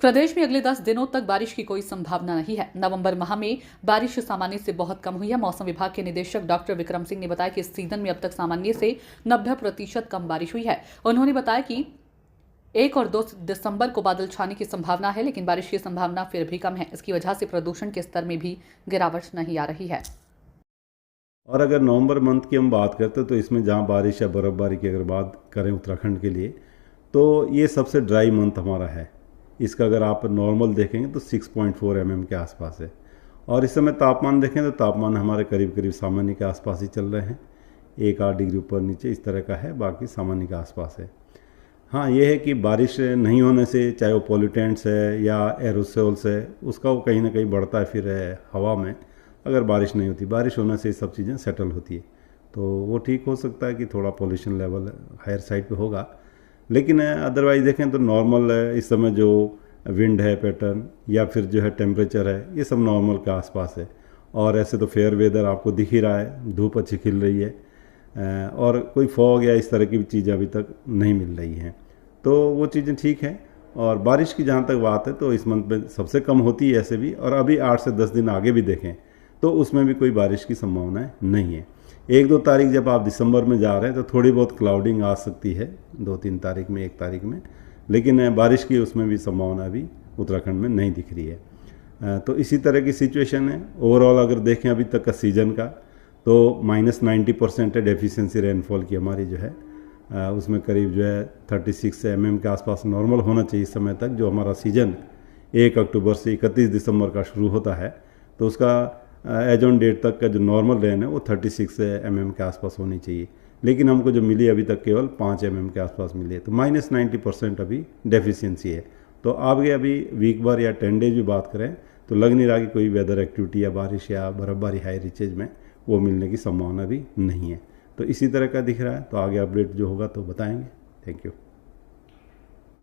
प्रदेश में अगले 10 दिनों तक बारिश की कोई संभावना नहीं है। नवंबर माह में बारिश सामान्य से बहुत कम हुई है। मौसम विभाग के निदेशक डॉक्टर विक्रम सिंह ने बताया कि इस सीजन में अब तक सामान्य से 90% कम बारिश हुई है। उन्होंने बताया कि 1 और 2 दिसंबर को बादल छाने की संभावना है, लेकिन बारिश की संभावना फिर भी कम है। इसकी वजह से प्रदूषण के स्तर में भी गिरावट नहीं आ रही है। और अगर नवंबर मंथ की हम बात करते हैं तो इसमें जहाँ बारिश या बर्फ़बारी की अगर बात करें उत्तराखंड के लिए, तो ये सबसे ड्राई मंथ हमारा है। इसका अगर आप नॉर्मल देखेंगे तो 6.4 mm के आसपास है। और इस समय तापमान देखें तो तापमान हमारे करीब करीब सामान्य के आसपास ही चल रहे हैं। 1-8 डिग्री ऊपर नीचे इस तरह का है, बाकी सामान्य के आसपास है। हाँ, ये है कि बारिश नहीं होने से, चाहे वो पॉल्यूटेंट्स है या एरोसोल्स है, उसका वो कहीं ना कहीं बढ़ता है फिर हवा में। अगर बारिश नहीं होती, बारिश होने से ये सब चीज़ें सेटल होती है, तो वो ठीक हो सकता है कि थोड़ा पॉल्यूशन लेवल हायर साइड पे होगा। लेकिन अदरवाइज़ देखें तो नॉर्मल है। इस समय जो विंड है पैटर्न या फिर जो है टेम्परेचर है, ये सब नॉर्मल के आसपास है। और ऐसे तो फेयर वेदर आपको दिख ही रहा है, धूप अच्छी खिल रही है, और कोई फॉग या इस तरह की भी चीज़ें अभी तक नहीं मिल रही हैं, तो वो चीज़ें ठीक हैं। और बारिश की जहाँ तक बात है तो इस मंथ में सबसे कम होती है ऐसे भी, और अभी 8 से 10 दिन आगे भी देखें तो उसमें भी कोई बारिश की संभावनाएं नहीं है। 1-2 तारीख जब आप दिसंबर में जा रहे हैं तो थोड़ी बहुत क्लाउडिंग आ सकती है, 2-3 तारीख में, 1 तारीख में, लेकिन बारिश की उसमें भी संभावना अभी उत्तराखंड में नहीं दिख रही है। तो इसी तरह की सिचुएशन है। ओवरऑल अगर देखें अभी तक का सीजन का, तो -90% है डेफिशिएंसी रेनफॉल की हमारी जो है। उसमें करीब जो है 36 mm के आसपास नॉर्मल होना चाहिए इस समय तक। जो हमारा सीजन 1 अक्टूबर से 31 दिसंबर का शुरू होता है, तो उसका एज ऑन डेट तक का जो नॉर्मल रेन है वो 36 mm के आसपास होनी चाहिए। लेकिन हमको जो मिली अभी तक केवल 5 mm के आसपास मिली है, तो -90% अभी डेफिशिएंसी है। तो आगे अभी वीक भर या 10 डेज भी बात करें तो लग नहीं रहा कि कोई वेदर एक्टिविटी या बारिश या बर्फ़बारी हाई रीचेज में वो मिलने की संभावना भी नहीं है। तो इसी तरह का दिख रहा है। तो आगे अपडेट जो होगा तो बताएंगे। Thank you.